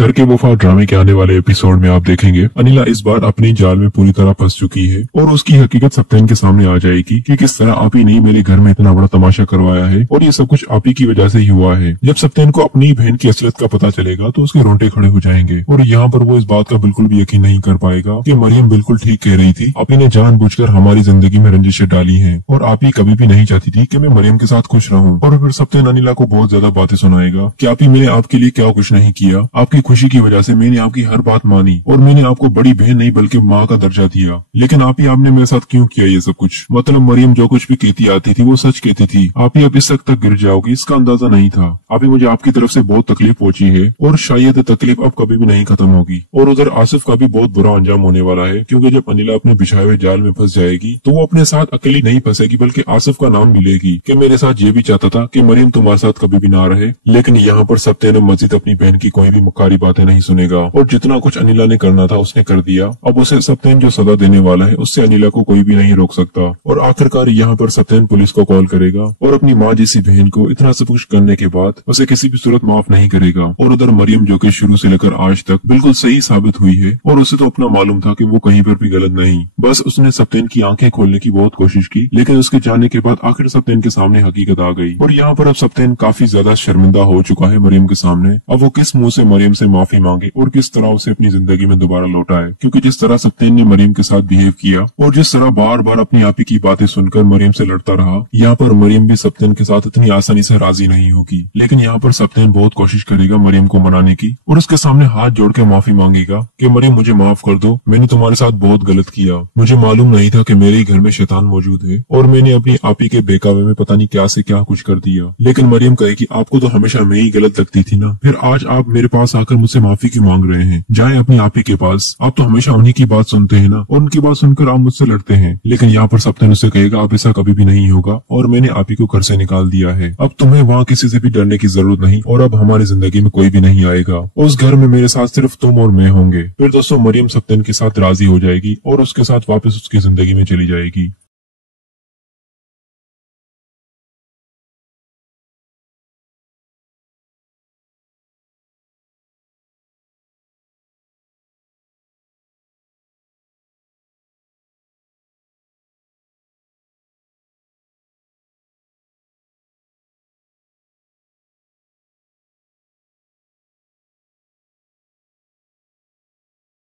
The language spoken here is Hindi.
घर के वफा ड्रामे के आने वाले एपिसोड में आप देखेंगे अनिला इस बार अपनी जाल में पूरी तरह फंस चुकी है और उसकी हकीकत सप्तेन के सामने आ जाएगी कि किस तरह आप ही ने मेरे घर में इतना बड़ा तमाशा करवाया है और ये सब कुछ आप ही की वजह से ही हुआ है। जब सप्तेन को अपनी बहन की असलियत का पता चलेगा तो उसके रोंगटे खड़े हो जाएंगे और यहाँ पर वो इस बात का बिल्कुल भी यकीन नहीं कर पाएगा कि मरियम बिल्कुल ठीक कह रही थी। आप ही ने जानबूझकर हमारी जिंदगी में रंजिशें डाली है और आप ही कभी भी नहीं चाहती थी कि मैं मरियम के साथ खुश रहूं। और फिर सप्तेन अनिला को बहुत ज्यादा बातें सुनाएगा कि आप ही मैंने आपके लिए क्या कुछ नहीं किया, आपकी खुशी की वजह से मैंने आपकी हर बात मानी और मैंने आपको बड़ी बहन नहीं बल्कि माँ का दर्जा दिया, लेकिन आप ही आपने मेरे साथ क्यों किया ये सब कुछ। मतलब मरियम जो कुछ भी कहती आती थी वो सच कहती थी। आप ही अब इस तक गिर जाओगी इसका अंदाजा नहीं था। आप ही मुझे आपकी तरफ से बहुत तकलीफ पहुंची है और शायद तकलीफ अब कभी भी नहीं खत्म होगी। और उधर आसिफ का भी बहुत बुरा अंजाम होने वाला है क्योंकि जब अनिला अपने बिछाए हुए जाल में फंस जाएगी तो वो अपने साथ अकेली नहीं फंसेगी बल्कि आसिफ का नाम मिलेगी कि मेरे साथ ये भी चाहता था कि मरियम तुम्हारे साथ कभी भी ना रहे। लेकिन यहाँ पर सप्तेन मजीद अपनी बहन की कोई भी मुकारी बातें नहीं सुनेगा और जितना कुछ अनिला ने करना था उसने कर दिया। अब उसे सप्तेन जो सजा देने वाला है उससे अनिला को कोई भी नहीं रोक सकता। और आखिरकार यहाँ पर सप्तेन पुलिस को कॉल करेगा और अपनी माँ जैसी बहन को इतना सब कुछ करने के बाद उसे किसी भी सूरत माफ नहीं करेगा। और उधर मरियम जो कि शुरू से लेकर आज तक बिल्कुल सही साबित हुई है और उसे तो अपना मालूम था कि वो कहीं पर भी गलत नहीं, बस उसने सप्तेन की आंखें खोलने की बहुत कोशिश की लेकिन उसके जाने के बाद आखिर सप्तेन के सामने हकीकत आ गई। और यहाँ पर अब सप्तेन काफी ज्यादा शर्मिंदा हो चुका है मरियम के सामने। अब वो किस मुंह से मरियम से माफी मांगे और किस तरह उसे अपनी जिंदगी में दोबारा लौटाए, क्योंकि जिस तरह सप्तेन ने मरियम के साथ बिहेव किया और जिस तरह बार बार अपनी आप ही की बातें सुनकर मरियम से लड़ता रहा, यहाँ पर मरियम भी सप्तेन के साथ इतनी आसानी से राजी नहीं होगी। लेकिन यहाँ पर सप्तेन बहुत कोशिश करेगा मरियम को मनाने की और उसके सामने हाथ जोड़ के माफी मांगेगा कि मरियम मुझे माफ कर दो, मैंने तुम्हारे साथ बहुत गलत किया, मुझे मालूम नहीं था कि मेरे ही घर में शैतान मौजूद है और मैंने अपनी आप ही के बेकावे में पता नहीं क्या से क्या कुछ कर दिया। लेकिन मरियम कहेगी आपको तो हमेशा मैं ही गलत लगती थी ना, फिर आज आप मेरे पास आकर मुझसे माफी क्यों मांग रहे हैं, जाए अपनी आप ही के पास, आप तो हमेशा उन्हीं की बात सुनते हैं ना और उनकी बात सुनकर आप मुझसे लड़ते हैं। लेकिन यहाँ पर सप्तेन उससे कहेगा आप ऐसा कभी भी नहीं होगा और मैंने आप ही को घर से निकाल दिया है, अब तुम्हें वहाँ किसी से भी डरने की जरूरत नहीं और अब हमारी जिंदगी में कोई भी नहीं आएगा, उस घर में मेरे साथ सिर्फ तुम और मैं होंगे। फिर दोस्तों मरियम सप्तेन के साथ राजी हो जाएगी और उसके साथ वापस उसकी जिंदगी में चली जाएगी।